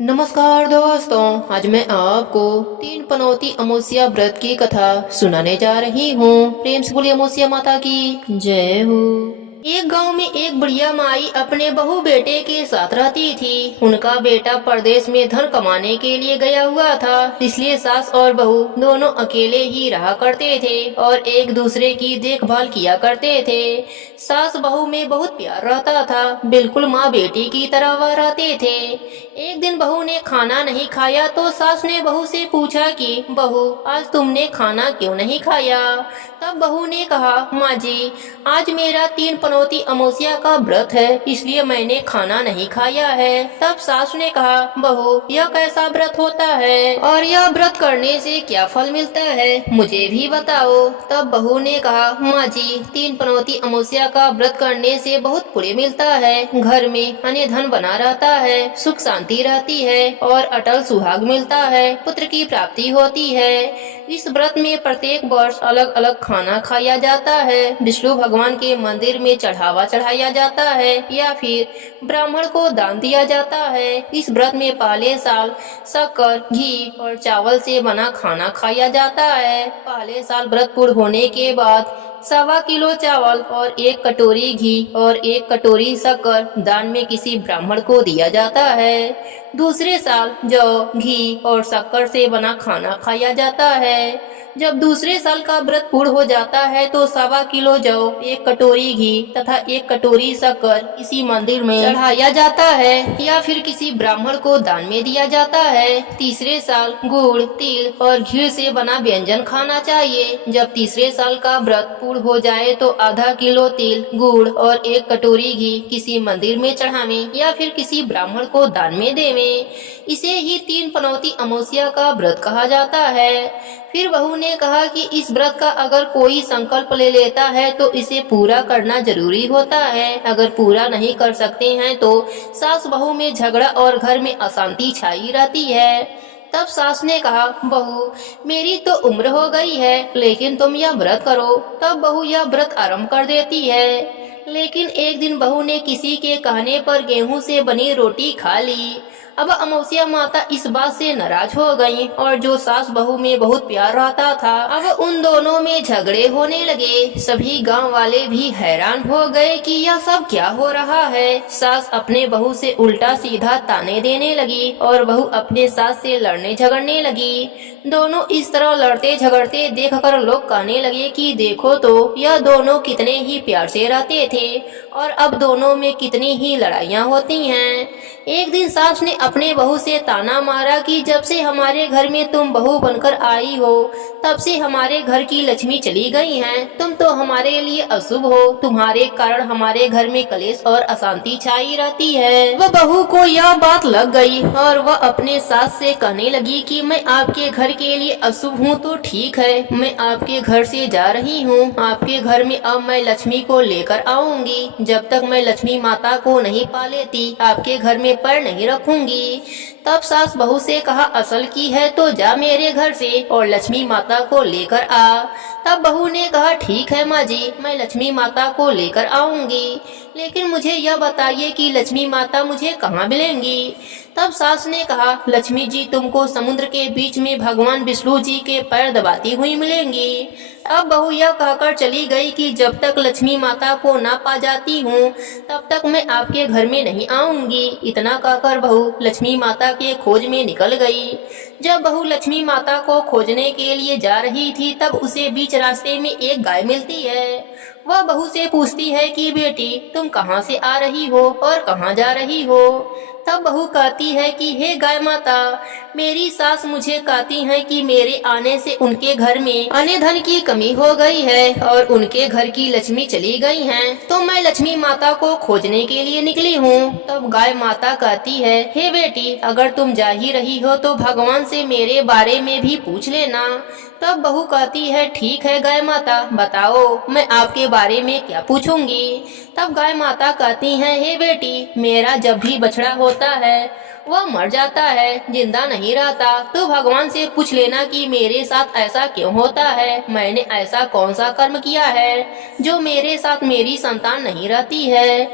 नमस्कार दोस्तों, आज मैं आपको तीन पनौती अमावस्या व्रत की कथा सुनाने जा रही हूँ। प्रेम से बोलिए अमावस्या माता की जय हो। एक गांव में एक बुढ़िया माई अपने बहू बेटे के साथ रहती थी। उनका बेटा परदेश में धन कमाने के लिए गया हुआ था, इसलिए सास और बहू दोनों अकेले ही रहा करते थे और एक दूसरे की देखभाल किया करते थे। सास बहू में बहुत प्यार रहता था, बिल्कुल माँ बेटी की तरह वह रहते थे। एक दिन बहू ने खाना नहीं खाया तो सास ने बहू से पूछा कि बहू, आज तुमने खाना क्यों नहीं खाया। तब बहू ने कहा, माँ जी, आज मेरा तीन पनौती अमावस्या का व्रत है, इसलिए मैंने खाना नहीं खाया है। तब सास ने कहा, बहू, यह कैसा व्रत होता है और यह व्रत करने से क्या फल मिलता है, मुझे भी बताओ। तब बहू ने कहा, माँ जी, तीन पनौती अमावस्या का व्रत करने से बहुत पुण्य मिलता है। घर में अन्य धन बना रहता है, सुख शांति रहती है और अटल सुहाग मिलता है, पुत्र की प्राप्ति होती है। इस व्रत में प्रत्येक वर्ष अलग अलग खाना खाया जाता है। विष्णु भगवान के मंदिर में चढ़ावा चढ़ाया जाता है या फिर ब्राह्मण को दान दिया जाता है। इस व्रत में पहले साल शक्कर, घी और चावल से बना खाना खाया जाता है। पहले साल व्रत पूर्ण होने के बाद 1.25 किलो चावल और 1 कटोरी घी और 1 कटोरी शक्कर दान में किसी ब्राह्मण को दिया जाता है। दूसरे साल जौ, घी और शक्कर से बना खाना खाया जाता है। जब दूसरे साल का व्रत पूर्ण हो जाता है तो 1.25 किलो जौ, 1 कटोरी घी तथा 1 कटोरी शक्कर किसी मंदिर में चढ़ाया जाता है या फिर किसी ब्राह्मण को दान में दिया जाता है। तीसरे साल गुड़, तिल और घी से बना व्यंजन खाना चाहिए। जब तीसरे साल का व्रत पूर्ण हो जाए तो आधा किलो तिल, गुड़ और 1 कटोरी घी किसी मंदिर में चढ़ावे या फिर किसी ब्राह्मण को दान में देवे। इसे ही तीन पनौती अमावस्या का व्रत कहा जाता है। फिर बहू ने कहा कि इस व्रत का अगर कोई संकल्प ले लेता है तो इसे पूरा करना जरूरी होता है। अगर पूरा नहीं कर सकते हैं तो सास बहू में झगड़ा और घर में अशांति छाई रहती है। तब सास ने कहा, बहू, मेरी तो उम्र हो गई है, लेकिन तुम यह व्रत करो। तब बहू यह व्रत आरंभ कर देती है। लेकिन एक दिन बहू ने किसी के कहने पर गेहूं से बनी रोटी खा ली। अब अमावस्या माता इस बात से नाराज हो गईं और जो सास बहू में बहुत प्यार रहता था, अब उन दोनों में झगड़े होने लगे। सभी गांव वाले भी हैरान हो गए कि यह सब क्या हो रहा है। सास अपने बहू से उल्टा सीधा ताने देने लगी और बहू अपने सास से लड़ने झगड़ने लगी। दोनों इस तरह लड़ते झगड़ते देखकर लोग कहने लगे कि देखो तो, यह दोनों कितने ही प्यार से रहते थे और अब दोनों में कितनी ही लड़ाइयाँ होती हैं। एक दिन सास ने अपने बहू से ताना मारा कि जब से हमारे घर में तुम बहू बनकर आई हो, तब से हमारे घर की लक्ष्मी चली गई हैं। तुम तो हमारे लिए अशुभ हो, तुम्हारे कारण हमारे घर में कलेश और अशांति छाई रहती है। वह बहू को यह बात लग गई और वह अपने सास से कहने लगी कि मैं आपके घर के लिए अशुभ हूँ तो ठीक है, मैं आपके घर से जा रही हूँ। आपके घर में अब मैं लक्ष्मी को लेकर आऊंगी। जब तक मैं लक्ष्मी माता को नहीं पा लेती, आपके घर में पैर नहीं रखूंगी। तब सास बहू से कहा, असल की है तो जा मेरे घर से और लक्ष्मी माता को लेकर आ। तब बहू ने कहा, ठीक है माँ जी, मैं लक्ष्मी माता को लेकर आऊंगी, लेकिन मुझे यह बताइए कि लक्ष्मी माता मुझे कहाँ मिलेंगी। तब सास ने कहा, लक्ष्मी जी तुमको समुद्र के बीच में भगवान विष्णु जी के पैर दबाती हुई मिलेंगी। अब बहू यह कहकर चली गई कि जब तक लक्ष्मी माता को ना पा जाती हूँ तब तक मैं आपके घर में नहीं आऊंगी। इतना कहकर बहू लक्ष्मी माता के खोज में निकल गई। जब बहू लक्ष्मी माता को खोजने के लिए जा रही थी तब उसे बीच रास्ते में एक गाय मिलती है। वह बहू से पूछती है कि बेटी, तुम कहाँ से आ रही हो और कहाँ जा रही हो। तब बहू कहती है कि हे गाय माता, मेरी सास मुझे कहती है कि मेरे आने से उनके घर में अन्य धन की कमी हो गई है और उनके घर की लक्ष्मी चली गई हैं, तो मैं लक्ष्मी माता को खोजने के लिए निकली हूँ। तब गाय माता कहती है, हे बेटी, अगर तुम जा ही रही हो तो भगवान से मेरे बारे में भी पूछ लेना। तब बहू कहती है, ठीक है गाय माता, बताओ, मैं आपके बारे में क्या पूछूंगी। तब गाय माता कहती हैं, हे बेटी, मेरा जब भी बछड़ा होता है वह मर जाता है, जिंदा नहीं रहता। तो भगवान से पूछ लेना कि मेरे साथ ऐसा क्यों होता है, मैंने ऐसा कौन सा कर्म किया है जो मेरे साथ मेरी संतान नहीं रहती है।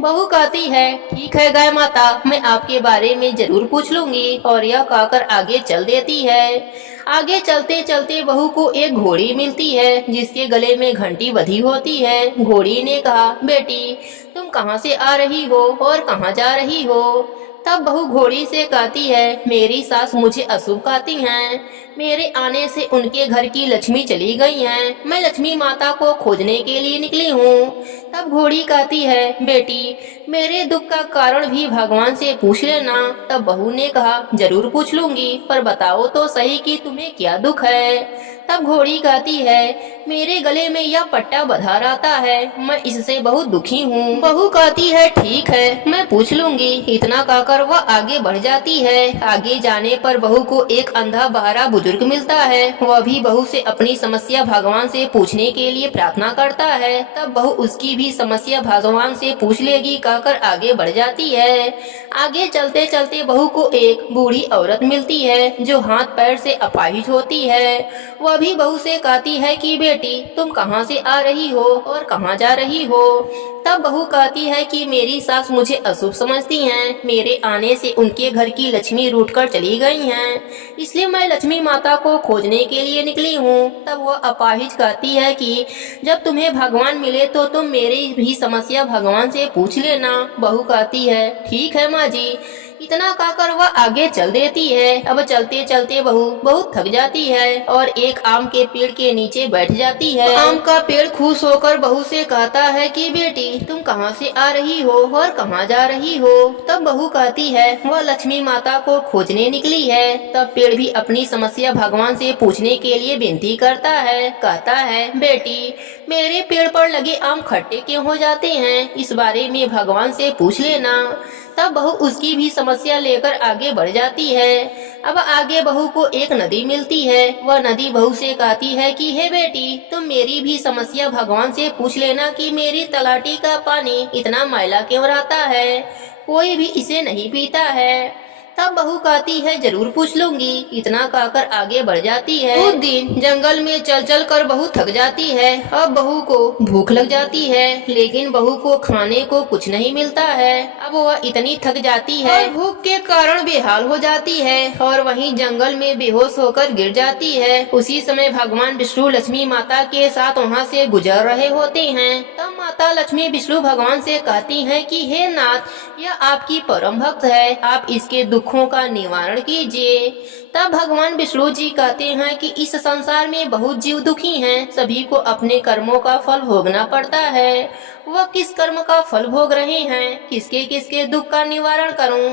बहू कहती है, ठीक है गाय माता, मैं आपके बारे में जरूर पूछ लूंगी। और यह कहकर आगे चल देती है। आगे चलते चलते बहू को एक घोड़ी मिलती है जिसके गले में घंटी बंधी होती है। घोड़ी ने कहा, बेटी तुम कहाँ से आ रही हो और कहाँ जा रही हो। तब बहू घोड़ी से कहती है, मेरी सास मुझे अशुभ कहती हैं, मेरे आने से उनके घर की लक्ष्मी चली गई हैं, मैं लक्ष्मी माता को खोजने के लिए निकली हूँ। तब घोड़ी कहती है, बेटी मेरे दुख का कारण भी भगवान से पूछ लेना। तब बहू ने कहा, जरूर पूछ लूंगी, पर बताओ तो सही कि तुम्हें क्या दुख है। तब घोड़ी कहती है, मेरे गले में यह पट्टा बंधा रहता है, मैं इससे बहुत दुखी हूँ। बहू कहती है, ठीक है मैं पूछ लूंगी। इतना कहकर वह आगे बढ़ जाती है। आगे जाने पर बहू को एक अंधा बहरा बुजुर्ग मिलता है। वह भी बहू से अपनी समस्या भगवान से पूछने के लिए प्रार्थना करता है। तब बहू उसकी भी समस्या भगवान से पूछ लेगी कहकर आगे बढ़ जाती है। आगे चलते चलते बहू को एक बूढ़ी औरत मिलती है जो हाथ पैर से अपाहिज होती है। वह भी बहू से कहती है कि बेटी तुम कहाँ से आ रही हो और कहाँ जा रही हो। तब बहू कहती है कि मेरी सास मुझे अशुभ समझती हैं, मेरे आने से उनके घर की लक्ष्मी रूठकर चली गई हैं, इसलिए मैं लक्ष्मी माता को खोजने के लिए निकली हूँ। तब वह अपाहिज कहती है कि जब तुम्हें भगवान मिले तो तुम मेरी भी समस्या भगवान से पूछ लेना। बहू कहती है, ठीक है माँ जी। इतना कहकर वह आगे चल देती है। अब चलते चलते बहू बहुत थक जाती है और एक आम के पेड़ के नीचे बैठ जाती है। आम का पेड़ खुश होकर बहू से कहता है कि बेटी तुम कहाँ से आ रही हो और कहाँ जा रही हो। तब बहू कहती है, वह लक्ष्मी माता को खोजने निकली है। तब पेड़ भी अपनी समस्या भगवान से पूछने के लिए विनती करता है। कहता है, बेटी मेरे पेड़ पर लगे आम खट्टे क्यों हो जाते हैं, इस बारे में भगवान से पूछ लेना। तब बहू उसकी भी समस्या लेकर आगे बढ़ जाती है। अब आगे बहू को एक नदी मिलती है। वह नदी बहू से कहती है कि हे बेटी तुम मेरी भी समस्या भगवान से पूछ लेना कि मेरी तलाटी का पानी इतना मैला क्यों रहता है, कोई भी इसे नहीं पीता है। तब बहू कहती है, जरूर पूछ लूंगी। इतना कहकर आगे बढ़ जाती है। उस दिन जंगल में चल चल कर बहू थक जाती है। अब बहू को भूख लग जाती है, लेकिन बहू को खाने को कुछ नहीं मिलता है। अब वह इतनी थक जाती है और भूख के कारण बेहाल हो जाती है और वहीं जंगल में बेहोश होकर गिर जाती है। उसी समय भगवान विष्णु लक्ष्मी माता के साथ वहाँ से गुजर रहे होते हैं। तब माता लक्ष्मी विष्णु भगवान से कहती हैं कि हे नाथ, यह आपकी परम भक्त है, आप इसके दुखों का निवारण कीजिए। तब भगवान विष्णु जी कहते हैं कि इस संसार में बहुत जीव दुखी हैं, सभी को अपने कर्मों का फल भोगना पड़ता है। वह किस कर्म का फल भोग रहे हैं, किसके किसके दुख का निवारण करूं।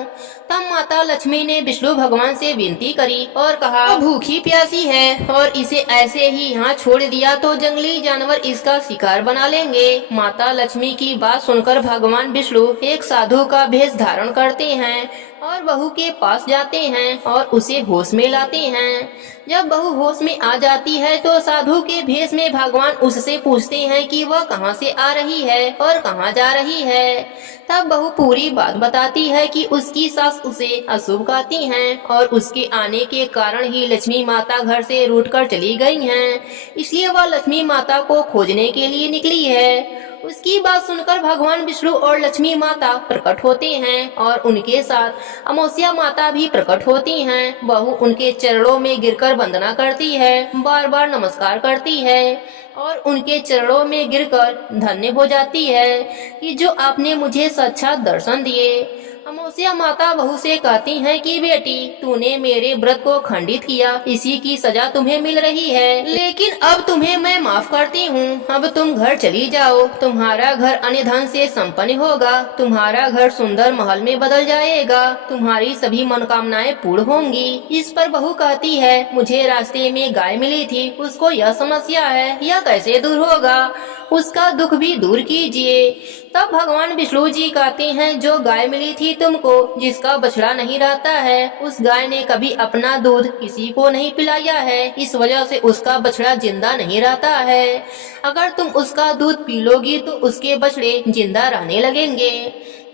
तब माता लक्ष्मी ने विष्णु भगवान से विनती करी और कहा, भूखी प्यासी है और इसे ऐसे ही यहाँ छोड़ दिया तो जंगली जानवर इसका शिकार बना लेंगे। माता लक्ष्मी की बात सुनकर भगवान विष्णु एक साधु का भेष धारण करते हैं और बहू के पास जाते हैं और उसे होश में लाते हैं। जब बहू होश में आ जाती है तो साधु के भेष में भगवान उससे पूछते हैं कि वह कहाँ से आ रही है और कहाँ जा रही है। तब बहू पूरी बात बताती है कि उसकी सास उसे अशुभ कहती हैं और उसके आने के कारण ही लक्ष्मी माता घर से रूठकर चली गई हैं, इसलिए वह लक्ष्मी माता को खोजने के लिए निकली है। उसकी बात सुनकर भगवान विष्णु और लक्ष्मी माता प्रकट होते हैं और उनके साथ अमावस्या माता भी प्रकट होती हैं। बहू उनके चरणों में गिरकर वंदना करती है, बार बार नमस्कार करती है और उनके चरणों में गिरकर धन्य हो जाती है कि जो आपने मुझे साक्षात दर्शन दिए। अमावस्या माता बहू से कहती हैं कि बेटी तूने मेरे व्रत को खंडित किया, इसी की सजा तुम्हें मिल रही है, लेकिन अब तुम्हें मैं माफ करती हूँ। अब तुम घर चली जाओ, तुम्हारा घर अन्य धन से संपन्न होगा, तुम्हारा घर सुंदर महल में बदल जाएगा, तुम्हारी सभी मनोकामनाएं पूर्ण होंगी। इस पर बहू कहती है, मुझे रास्ते में गाय मिली थी, उसको यह समस्या है, यह कैसे दूर होगा, उसका दुख भी दूर कीजिए। तब भगवान विष्णु जी कहते हैं, जो गाय मिली थी तुमको, जिसका बछड़ा नहीं रहता है, उस गाय ने कभी अपना दूध किसी को नहीं पिलाया है, इस वजह से उसका बछड़ा जिंदा नहीं रहता है। अगर तुम उसका दूध पी लोगी तो उसके बछड़े जिंदा रहने लगेंगे।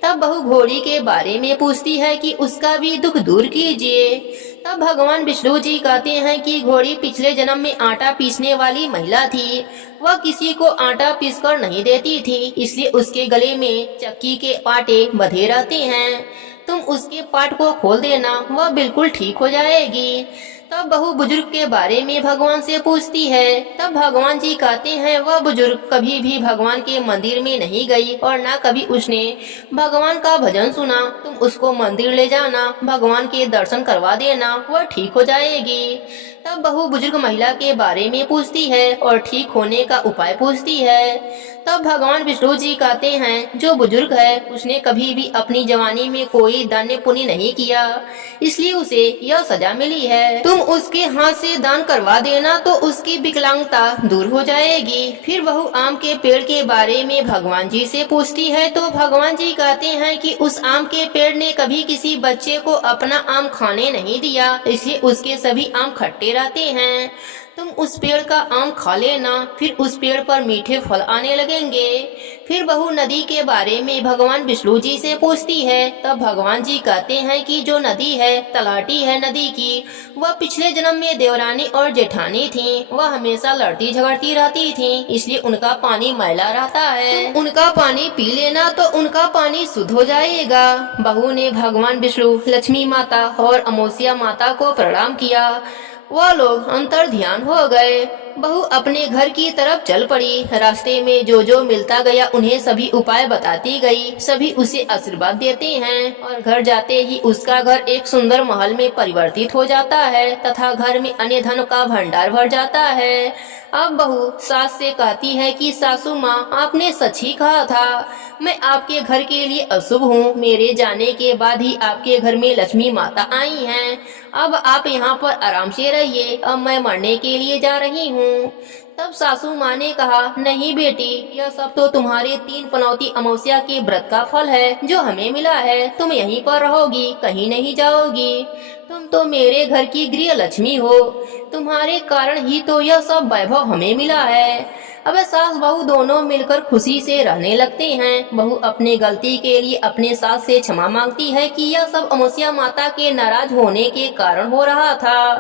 तब बहू घोड़ी के बारे में पूछती है कि उसका भी दुख दूर कीजिए। तब भगवान विष्णु जी कहते हैं कि घोड़ी पिछले जन्म में आटा पीसने वाली महिला थी। वह किसी को आटा पीसकर नहीं देती थी, इसलिए उसके गले में चक्की के पाटे बंधे रहते हैं। तुम उसके पाट को खोल देना, वह बिल्कुल ठीक हो जाएगी। तब बहू बुजुर्ग के बारे में भगवान से पूछती है। तब भगवान जी कहते हैं वह बुजुर्ग कभी भी भगवान के मंदिर में नहीं गई और ना कभी उसने भगवान का भजन सुना। तुम उसको मंदिर ले जाना, भगवान के दर्शन करवा देना, वह ठीक हो जाएगी। तब बहू बुजुर्ग महिला के बारे में पूछती है और ठीक होने का उपाय पूछती है। तब भगवान विष्णु जी कहते हैं जो बुजुर्ग है उसने कभी भी अपनी जवानी में कोई दान पुण्य नहीं किया, इसलिए उसे यह सजा मिली है। तुम उसके हाथ से दान करवा देना तो उसकी विकलांगता दूर हो जाएगी। फिर बहू आम के पेड़ के बारे में भगवान जी से पूछती है तो भगवान जी कहते हैं कि उस आम के पेड़ ने कभी किसी बच्चे को अपना आम खाने नहीं दिया, इसलिए उसके सभी आम खट्टे रहते हैं। तुम उस पेड़ का आम खा लेना, फिर उस पेड़ पर मीठे फल आने लगेंगे। फिर बहू नदी के बारे में भगवान विष्णु जी से पूछती है। तब भगवान जी कहते हैं कि जो नदी है, तलाटी है नदी की, वह पिछले जन्म में देवरानी और जेठानी थी। वह हमेशा लड़ती झगड़ती रहती थी, इसलिए उनका पानी मैला रहता है। तुम उनका पानी पी लेना तो उनका पानी शुद्ध हो जाएगा। बहू ने भगवान विष्णु, लक्ष्मी माता और अमावस्या माता को प्रणाम किया। वह लोग अंतर ध्यान हो गए। बहू अपने घर की तरफ चल पड़ी। रास्ते में जो जो मिलता गया उन्हें सभी उपाय बताती गई। सभी उसे आशीर्वाद देते हैं और घर जाते ही उसका घर एक सुंदर महल में परिवर्तित हो जाता है तथा घर में अन्य धन का भंडार भर जाता है। अब बहू सास से कहती है कि सासू माँ, आपने सच ही कहा था, मैं आपके घर के लिए अशुभ हूँ। मेरे जाने के बाद ही आपके घर में लक्ष्मी माता आई हैं। अब आप यहाँ पर आराम से रहिए, अब मैं मरने के लिए जा रही हूँ। तब सासू माँ ने कहा, नहीं बेटी, यह सब तो तुम्हारे 3 पनौती अमावस्या के व्रत का फल है जो हमें मिला है। तुम यहीं पर रहोगी, कहीं नहीं जाओगी। तुम तो मेरे घर की गृह लक्ष्मी हो, तुम्हारे कारण ही तो यह सब वैभव हमें मिला है। अब सास बहू दोनों मिलकर खुशी से रहने लगते हैं। बहू अपने गलती के लिए अपने सास से क्षमा मांगती है कि यह सब अमावस्या माता के नाराज होने के कारण हो रहा था।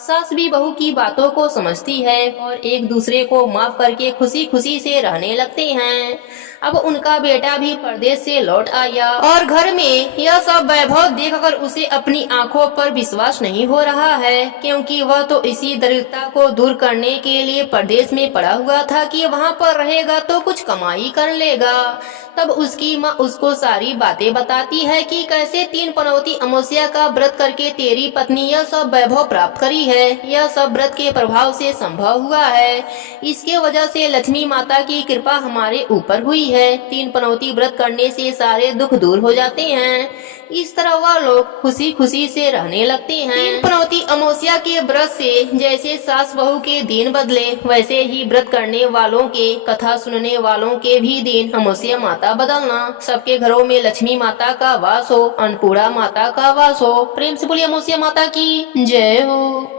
सास भी बहू की बातों को समझती है और एक दूसरे को माफ करके खुशी खुशी से रहने लगते हैं। अब उनका बेटा भी परदेश से लौट आया और घर में यह सब वैभव देखकर उसे अपनी आंखों पर विश्वास नहीं हो रहा है, क्योंकि वह तो इसी दरिद्रता को दूर करने के लिए परदेश में पड़ा हुआ था कि वहाँ पर रहेगा तो कुछ कमाई कर लेगा। तब उसकी माँ उसको सारी बातें बताती है कि कैसे 3 पनौती अमावस्या का व्रत करके तेरी पत्नी यह सब वैभव प्राप्त करी है। यह सब व्रत के प्रभाव से संभव हुआ है। इसके वजह से लक्ष्मी माता की कृपा हमारे ऊपर हुई है। 3 पनौती व्रत करने से सारे दुख दूर हो जाते हैं। इस तरह वह लोग खुशी खुशी से रहने लगते हैं। 3 पनौती अमावस्या के व्रत से जैसे सास बहू के दिन बदले, वैसे ही व्रत करने वालों के, कथा सुनने वालों के भी दिन अमावस्या माता बदलना। सबके घरों में लक्ष्मी माता का वास हो, अन्नपूर्णा माता का वास हो। प्रेम से बोलिए अमावस्या माता की जय हो।